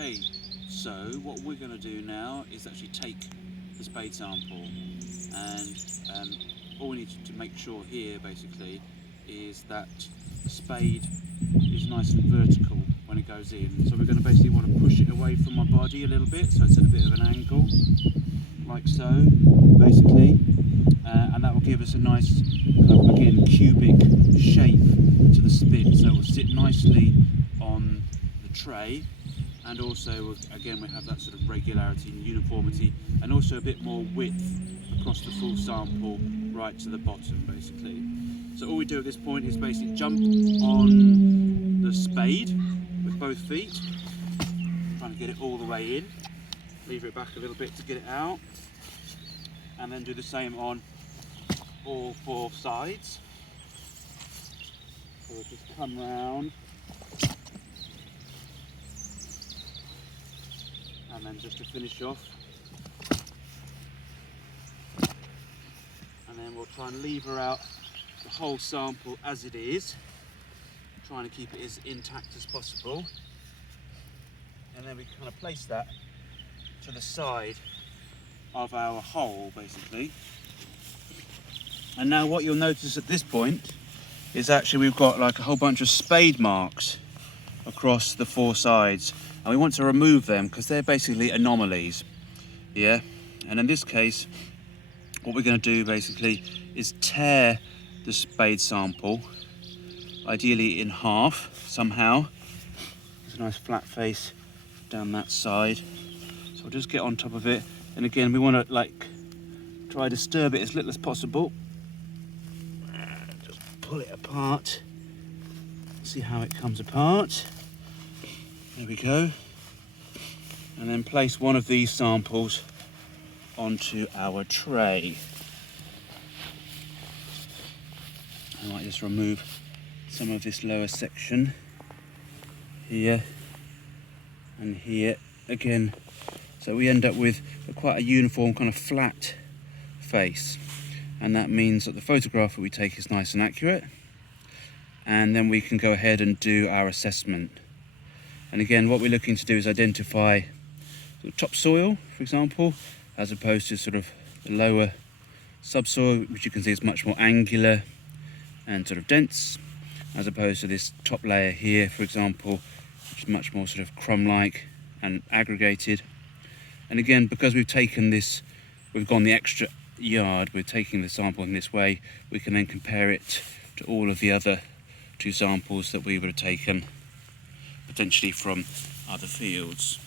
Okay, so what we're going to do now is actually take the spade sample, and all we need to make sure here basically is that the spade is nice and vertical when it goes in. So we're going to basically want to push it away from my body a little bit, so it's at a bit of an angle, like so, basically, and that will give us a nice, again, cubic shape to the spit, so it will sit nicely on the tray. And also, again, we have that sort of regularity and uniformity, and also a bit more width across the full sample right to the bottom, basically. So all we do at this point is basically jump on the spade with both feet, trying to get it all the way in, lever it back a little bit to get it out, and then do the same on all four sides. So we'll just come round. And then just to finish off, and then we'll try and lever out the whole sample as it is, trying to keep it as intact as possible, and then we kind of place that to the side of our hole basically. And now what you'll notice at this point is actually we've got like a whole bunch of spade marks across the four sides, and we want to remove them because they're basically anomalies, yeah. And in this case, what we're going to do basically is tear the spade sample, ideally in half somehow. There's a nice flat face down that side, so we'll just get on top of it, and again we want to like try to disturb it as little as possible. Just pull it apart, see how it comes apart. There we go. And then place one of these samples onto our tray. I might just remove some of this lower section here and here again, so we end up with quite a uniform kind of flat face, and that means that the photograph that we take is nice and accurate, and then we can go ahead and do our assessment. And again, what we're looking to do is identify sort of topsoil, for example, as opposed to sort of the lower subsoil, which you can see is much more angular and sort of dense, as opposed to this top layer here, for example, which is much more sort of crumb-like and aggregated. And again, because we've taken this, we've gone the extra yard, we're taking the sample in this way, we can then compare it to all of the other two samples that we would have taken potentially from other fields.